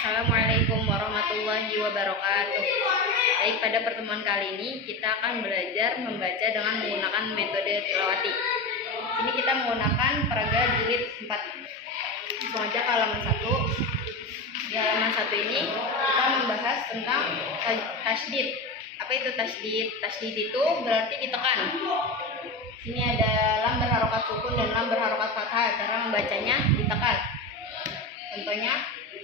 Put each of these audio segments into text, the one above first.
Assalamualaikum warahmatullahi wabarakatuh. Baik, pada pertemuan kali ini kita akan belajar membaca dengan menggunakan metode tilawati. Sini kita menggunakan peraga jilid 4. Langsung aja ke halaman 1. Di halaman 1 ini kita membahas tentang tasydid. Apa itu tasydid? Tasydid itu berarti ditekan. Sini ada lam berharokat sukun dan lam berharokat fathah. Cara membacanya ditekan. Contohnya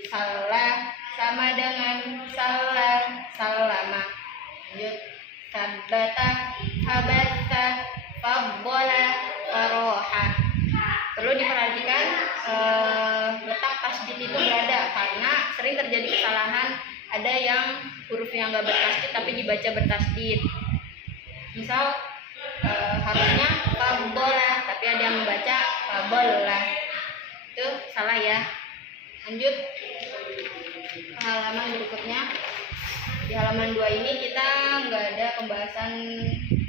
salah sama dengan salah, salama. Lanjut, sabata, habata, fadhala, faroha. Perlu diperhatikan letak tasydid itu berada, karena sering terjadi kesalahan. Ada yang hurufnya nggak bertasydid tapi dibaca bertasydid. Misal harusnya fadhala tapi ada yang membaca fadhala. Itu salah ya. Lanjut ke halaman berikutnya. Di halaman 2 ini kita nggak ada pembahasan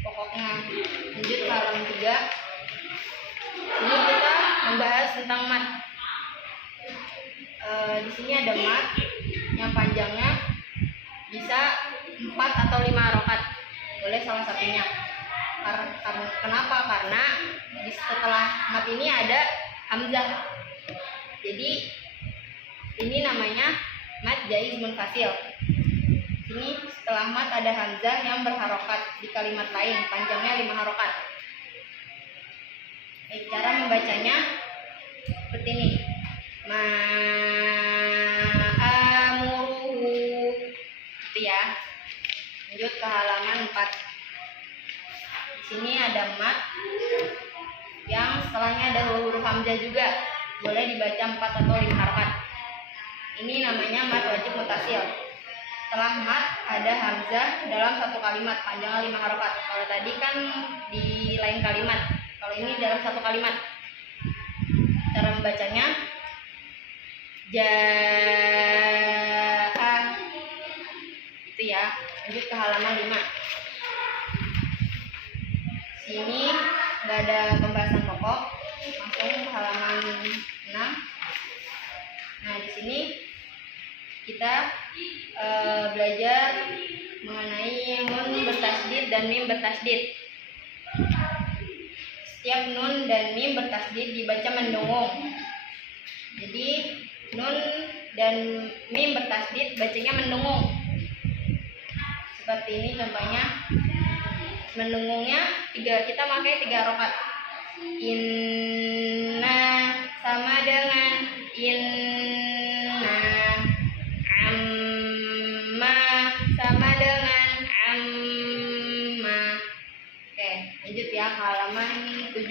pokoknya. Lanjut ke halaman 3. Ini kita membahas tentang mat. Di sini ada mat yang panjangnya bisa 4 atau 5 harokat. Boleh salah satunya. Kenapa? Karena setelah mat ini ada hamzah. Jadi ini namanya mat jaiz munfasil. Ini setelah mat ada hamzah yang berharokat di kalimat lain, panjangnya 5 harokat. Cara membacanya seperti ini. Ma'amuruhu. Gitu ya. Lanjut ke halaman 4. Di sini ada mat yang setelahnya ada huruf hamzah juga. Boleh dibaca 4 atau 5 harokat. Ini namanya mat wajib mutasil. Setelah mat ada hamzah dalam satu kalimat, panjangnya 5 harokat. Kalau tadi kan di lain kalimat, kalau ini dalam satu kalimat. Cara membacanya ja'a. Itu ya. Lanjut ke halaman 5. Sini nggak ada pembahasan pokok. Langsung ke halaman 6. Nah, di sini kita belajar mengenai nun bertasydid dan mim bertasydid. Setiap nun dan mim bertasydid dibaca mendengung. Jadi nun dan mim bertasydid bacanya mendengung. Seperti ini contohnya. Mendengungnya kita pakai 3 harokat. Inna sama dengan inna, amma sama dengan amma. Oke, lanjut ya ke halaman 7.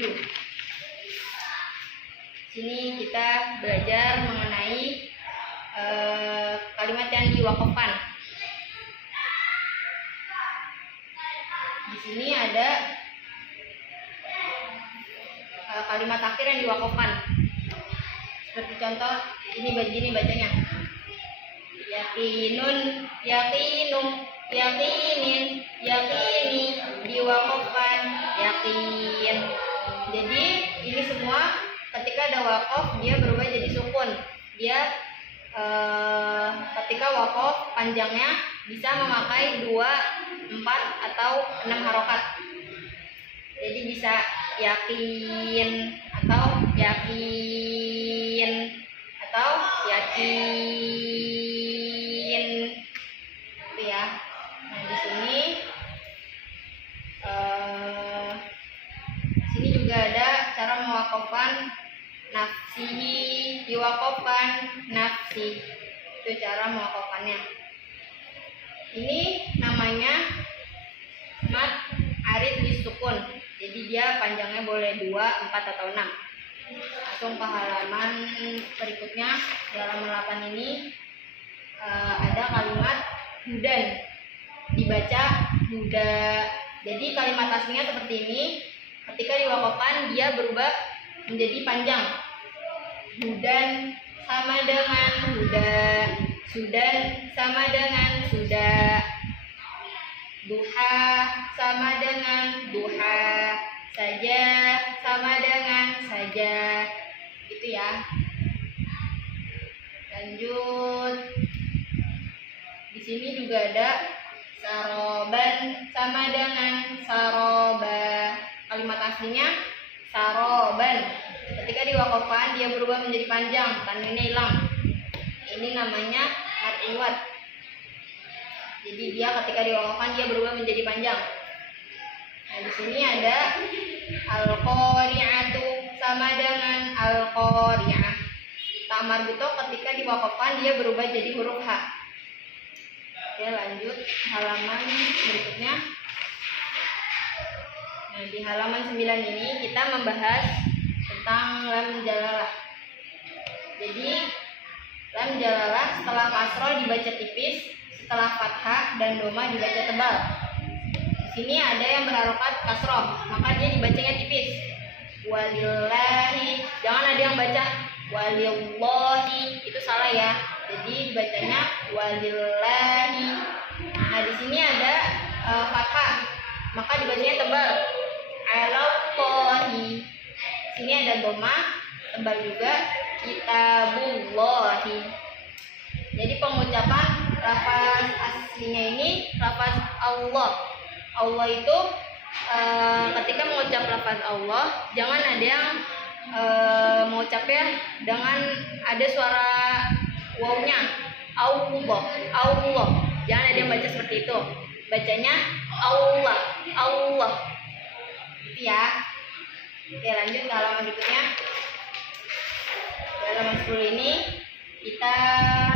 Sini kita belajar mengenai kalimat yang diwakafkan. Di sini ada kalimat akhir yang diwakafkan. Seperti contoh ini begini bacanya. Yakinun, yakinu, yakinin, yakini, diwakafkan, yakin. Jadi ini semua ketika ada wakaf dia berubah jadi sukun. Dia ketika wakaf panjangnya bisa memakai 2, 4 atau 6 harokat. Jadi bisa yakin atau yakin atau yakin. Itu ya. Nah, di sini juga ada cara mewakafkan nafsihi, diwakafkan nafsi. Itu cara mewakafkannya. Ini namanya mat arid disukun. Jadi dia panjangnya boleh 2, 4 atau 6. Langsung ke halaman berikutnya. Di halaman 8 ini ada kalimat hudan. Dibaca huda. Jadi kalimat aslinya seperti ini. Ketika diwakafkan dia berubah menjadi panjang. Hudan sama dengan huda. Sudan sama dengan sudah. Duha sama dengan duha. Saja sama dengan saja. Itu ya. Lanjut. sini juga ada saroban sama dengan saroba. Kalimat aslinya saroban. Ketika diwakafkan dia berubah menjadi panjang, tanwinnya hilang. Ini namanya mad iwad. Jadi dia ketika diwakafkan dia berubah menjadi panjang. Nah, di sini ada al-qari'atu sama dengan al-qari'ah. Ta marbutoh ketika diwakafkan dia berubah jadi huruf H. Oke, lanjut halaman berikutnya. Nah, di halaman 9 ini kita membahas tentang lam jalalah. Jadi lam jalalah setelah kasroh dibaca tipis, setelah fathah dan doma dibaca tebal. Di sini ada yang berharokat kasroh, maka dia dibacanya tipis. Walillahi, jangan ada yang baca walillahi, itu salah ya. Jadi dibacanya walillahi. Nah, di sini ada fathah, maka dibacanya tebal. Alallahi. Sini ada doma, tebal juga. Kitabullahi. Jadi pengucapan lafaz aslinya ini lafaz Allah. Allah itu ketika mengucap lafaz Allah, jangan ada yang mengucapnya dengan ada suara wawnya. Allah, Allah. Jangan ada yang baca seperti itu. Bacanya Allah, Allah. Ya. Oke, lanjut ke halaman berikutnya. Di halaman 10 ini kita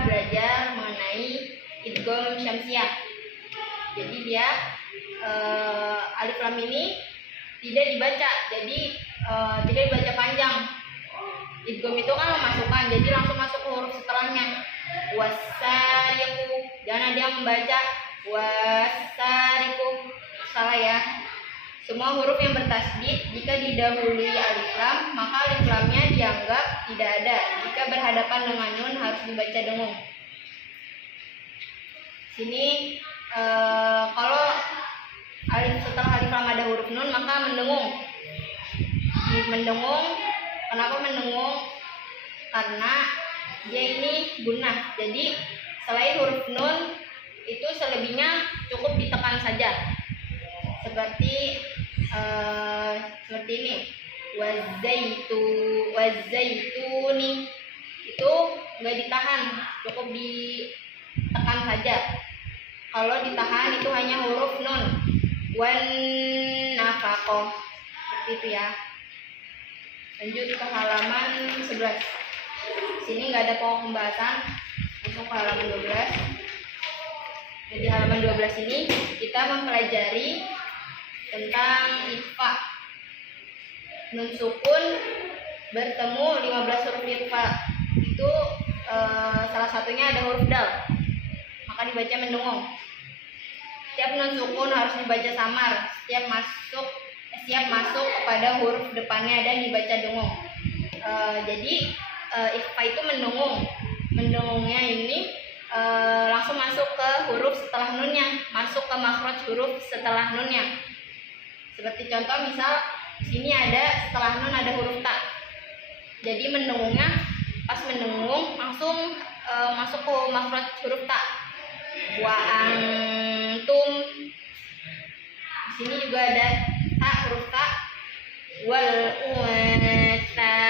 belajar mengenai idgham syamsiah. Jadi dia alif lam ini tidak dibaca, jadi tidak dibaca panjang. Idgham itu kan memasukkan, jadi langsung masuk ke huruf setelahnya. Wasariqu, jangan ada yang membaca wasariqu, salah ya. Semua huruf yang bertasydid jika didahului alif lam, maka alif lamnya dianggap tidak ada. Jika berhadapan dengan nun harus dibaca dengung. Sini kalau setelah alif lam ada huruf nun maka mendengung. Mendengung, kenapa mendengung? Karena dia ini gunnah. Jadi selain huruf nun itu selebihnya cukup ditekan saja. Seperti ini. Wazaituni itu nggak ditahan, cukup ditekan saja. Kalau ditahan itu hanya huruf nun. Wan nafaqah, seperti itu ya. Lanjut ke halaman 11. Sini nggak ada pokok pembahasan, langsung ke halaman 12. Jadi halaman 12 ini kita mempelajari tentang ikhfa. Nun sukun bertemu 15 huruf ikhfa. Itu salah satunya ada huruf dal, maka dibaca mendengung. Setiap nun sukun harus dibaca samar. Setiap masuk kepada huruf depannya dan dibaca dengung. Jadi ikhfa itu mendengung. Mendengungnya ini langsung masuk ke huruf setelah nunnya, masuk ke makhraj huruf setelah nunnya. Seperti contoh misal di sini ada setelah nun ada huruf ta. Jadi mendengungnya pas mendengung langsung masuk ke makhraj huruf ta. Wa antum. Di sini juga ada ta, huruf ta. Wal unsa,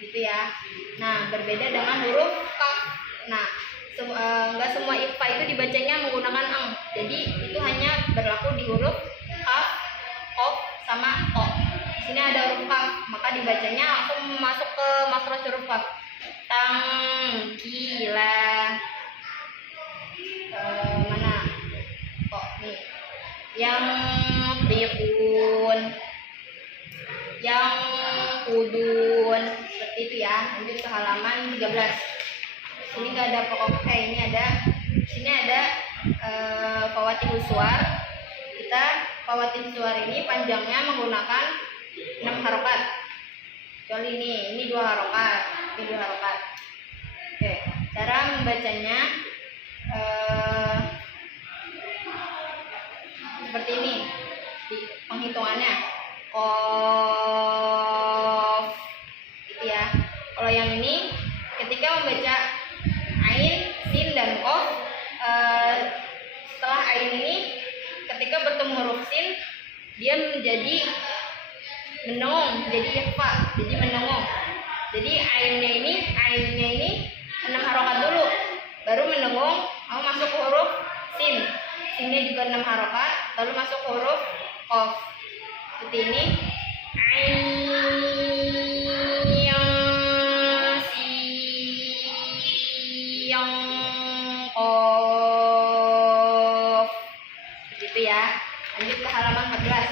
gitu ya. Nah, berbeda dengan huruf kaf. Nah, nggak semua ikhfa itu dibacanya menggunakan ang. Jadi itu hanya berlaku di huruf kaf, kof, sama ko. Di sini ada huruf kaf, maka dibacanya langsung masuk ke makhraj huruf kaf. Tangkila. Mana? Kok nih? Yang tiqun, yang udun, seperti itu ya. Lanjut ke halaman 13. Ini nggak ada pokok ini ada. Sini ada fawatihus suwar. Kita fawatihus suwar ini panjangnya menggunakan 6 harokat. Kecuali ini 2 harokat, ini 2 harokat. Oke, cara membacanya seperti ini. Di penghitungannya kof, gitu ya. Kalau yang ini ketika membaca ain, sin dan kof bertemu huruf sin, dia menjadi mendengung, jadi ikhfa, jadi mendengung. Jadi ainnya ini 6 harokat dulu, baru mendengung, mau masuk ke huruf sin. Sinnya juga 6 harokat, lalu masuk ke huruf qaf. Seperti ini. Yang qaf. Begitu ya. Lanjut ke halaman 14.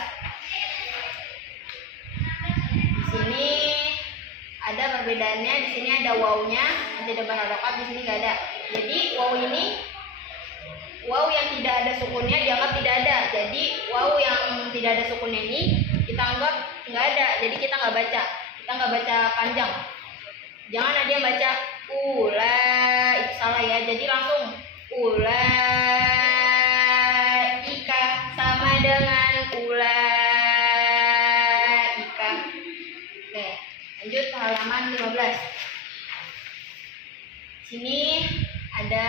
Di sini ada perbedaannya. Di sini ada wawunya, nanti ada berharokat, di sini nggak ada. Jadi wawu ini, wawu yang tidak ada sukunnya dianggap tidak ada. Jadi wawu yang tidak ada sukunnya ini kita anggap nggak ada. Jadi kita nggak baca. Kita nggak baca panjang. Jangan ada yang baca ula, itu salah ya. Jadi langsung ula ika sama dengan ula ika. Oke, lanjut ke halaman 15. Sini ada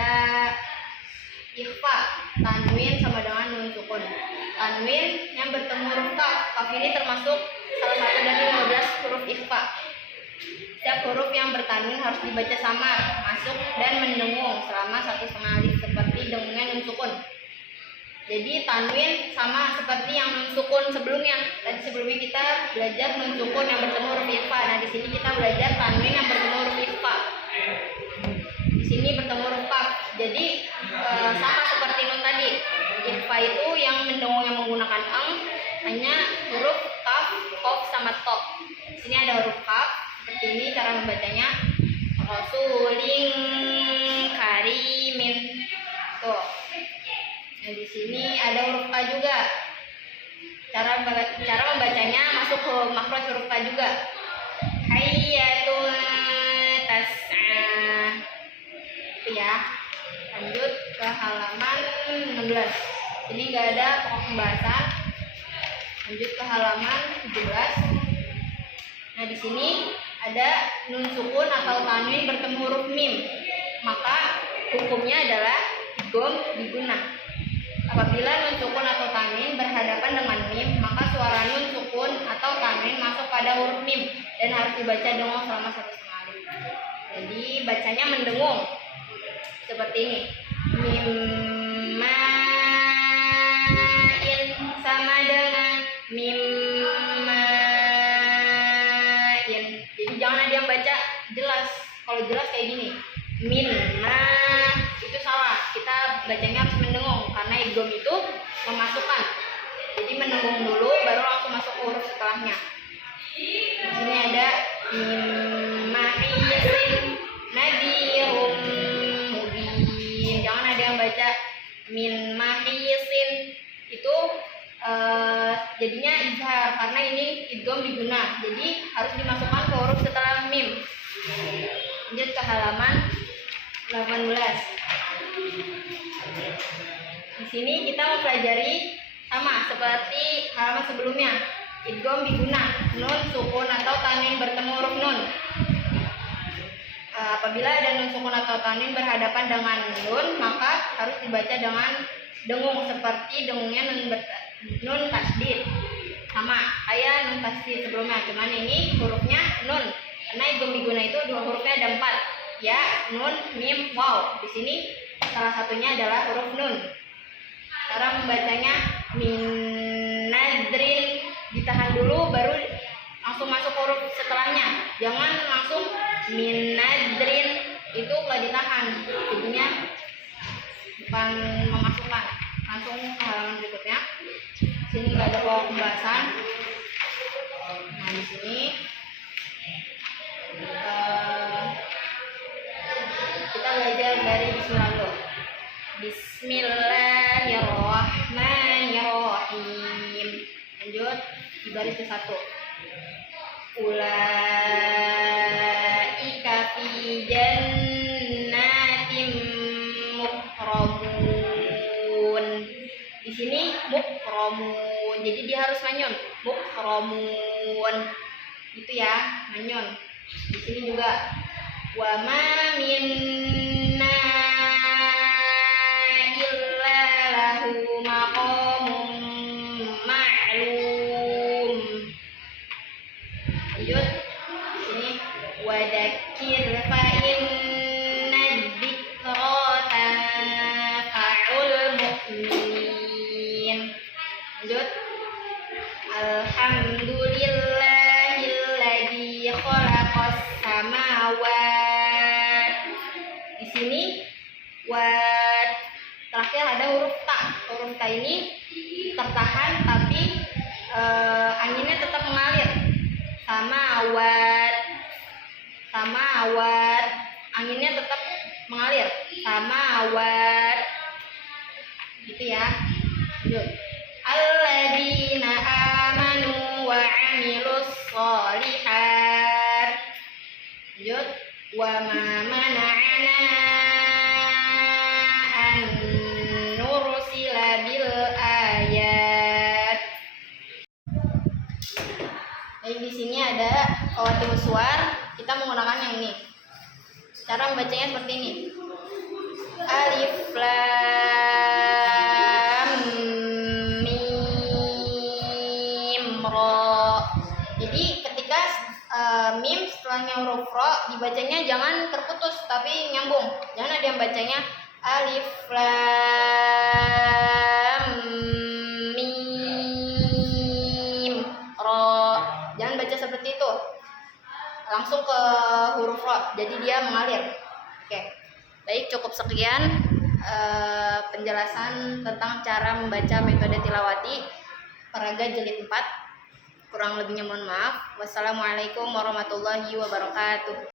ikhfa, tanwin sama dengan nun sukun. Tanwin yang bertemu huruf kaf. Kaf ini termasuk salah satu dari 15 huruf ikhfa. Setiap huruf yang bertanwin harus dibaca samar, masuk dan mendengung selama 1,5 alif seperti dengungnya nun sukun. Jadi tanwin sama seperti yang nun sukun sebelumnya. Tadi sebelumnya kita belajar nun sukun yang bertemu huruf ikhfa. Nah, di sini kita belajar tanwin yang bertemu huruf ikhfa. Di sini bertemu huruf kaf. Jadi sama seperti nun tadi. Ikhfa itu yang mendengung yang menggunakan hanya huruf kaf, qaf sama to. Di sini ada huruf kaf. Seperti ini cara membacanya. Rasulin karimin. Tuh. Nah, di sini ada huruf K juga. Cara membacanya masuk ke makhraj huruf K juga. Hayyatun tas'a. Itu ya. Lanjut ke halaman 16. Ini enggak ada pokok pembahasan. Lanjut ke halaman 17. Nah, di sini ada nun sukun atau tanwin bertemu huruf mim. Maka hukumnya adalah idgham diguna. Apabila nun sukun atau tanwin berhadapan dengan mim, maka suara nun sukun atau tanwin masuk pada huruf mim dan harus dibaca dengung selama 1,5 alif. Jadi bacanya mendengung. Seperti ini. Mim ma'in sama dengan mim ma'in. Jadi jangan ada yang baca jelas. Kalau jelas kayak gini. Min ma, itu salah. Kita bacanya harus mendengung karena idgham itu memasukkan. Jadi mendengung dulu baru langsung masuk ke huruf setelahnya. Di sini ada min ma'isin nadhirum mubin. Jangan ada yang baca min mahisin. Itu jadinya izhar karena ini idgham diguna. Jadi harus dimasukkan ke huruf setelah mim. Lanjut ke halaman 18. Di sini kita mempelajari sama seperti halaman sebelumnya. Idgham diguna, nun sukun atau tanwin bertemu huruf nun. Apabila ada nun sukun atau tanwin berhadapan dengan nun, maka harus dibaca dengan dengung seperti dengungnya nun tasdid. Sama kayak nun tasdid sebelumnya, cuman ini hurufnya nun. Karena idgham diguna itu dua hurufnya ada 4. Ya, nun, mim, waw. Di sini salah satunya adalah huruf nun. Cara membacanya min nadrin, ditahan dulu baru langsung masuk huruf setelahnya. Jangan langsung min nadrin, itu nggak ditahan. Jadinya bukan memasukkan. Langsung ke halaman berikutnya. Sini nggak ada pokok pembahasan. Nah, di sini kita belajar dari bismillah dulu. Bismillahirrahmanirrahim. Lanjut di baris ke-1. Ulaika fi jannatin mukramun. Di sini mukramun. Jadi dia harus manyun. Mukramun. Itu ya, manyun. Di sini juga wa ma minna illa lahu maqamun Wat. Terakhir ada huruf ta. Huruf ta ini tertahan tapi anginnya tetap mengalir. Samawat. Samawat. Anginnya tetap mengalir. Samawat. Gitu ya. Lanjut. Alladzina amanu wa 'amilus sholihat. Lanjut. Wa ma mana'ana an nursila bil ayat. Baik, di sini ada khawatir suar. Kita menggunakan yang ini. Cara membacanya seperti ini. Alif lam mim ro. Jadi ketika mim setelahnya huruf ro dibacanya jangan terputus tapi nyambung. Jangan ada yang bacanya alif lam mim ro. Jangan baca seperti itu. Langsung ke huruf ro. Jadi dia mengalir. Oke. Baik, cukup sekian penjelasan tentang cara membaca metode tilawati Paraga Jilid 4. Kurang lebihnya mohon maaf. Wassalamualaikum warahmatullahi wabarakatuh.